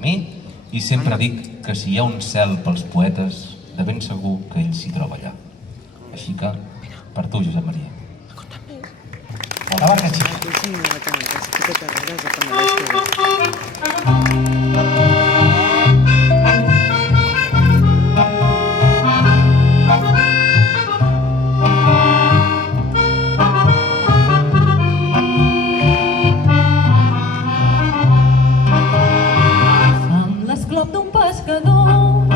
mi, i sempre dic que si hi ha un cel pels poetes, de ben segur que ell s'hi troba allà. Així que, per tu, Josep Maria. La barca xica. Amb l'esclop d'un pescador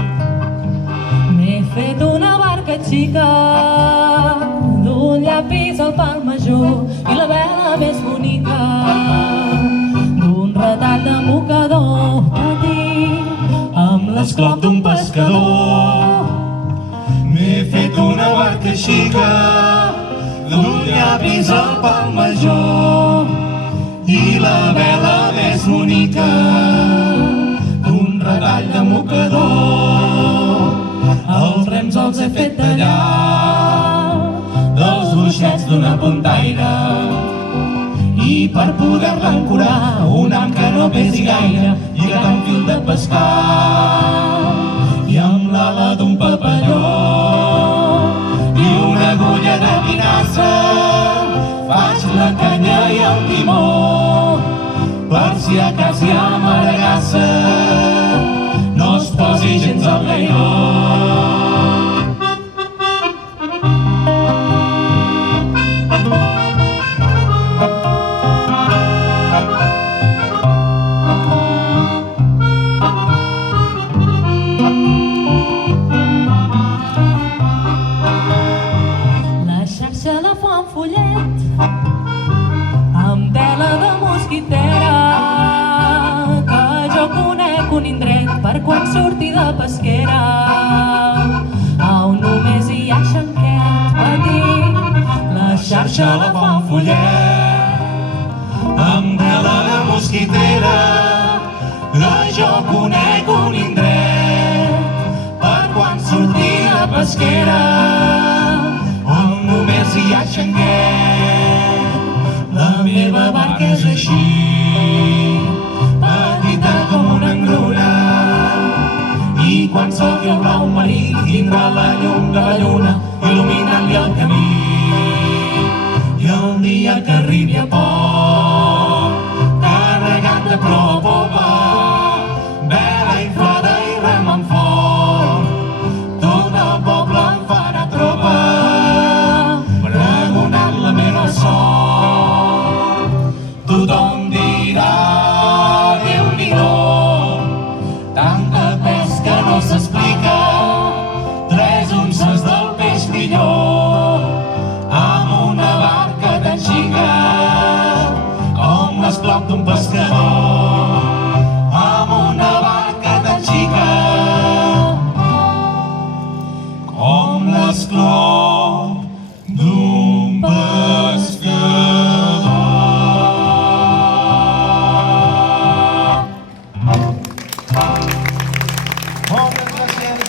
m'he fet una barca xica d'un llapis al pal major i la vela més bonica d'un retall de mocador petit. Amb l'esclop d'un pescador M'he fet una barca xica d'un llapis al pal major i la vela més bonica d'un retall de mocador. Els rems els he fet tallar dels boixets d'una puntaire i per poder-la ancorar un am que no pesi gaire lligat amb fil de pescar i amb l'ala d'un papalló i una agulla de vinassa faig la canya i el timó per si a cas hi ha maregassa no es posi gens al gairó. La xarxa la fa en follet amb tela de mosquitera que jo conec un indret per quan surti de pesquera on només hi ha xanquet petit. La Xarxa la fa en follet amb tela de mosquitera que jo conec un indret per quan surti de pesquera on només hi ha xanguet. La meva barca és així, petita com una engruna i quan solqui el blau marí tindrà la llum de la lluna il·luminant-li el camí i el dia que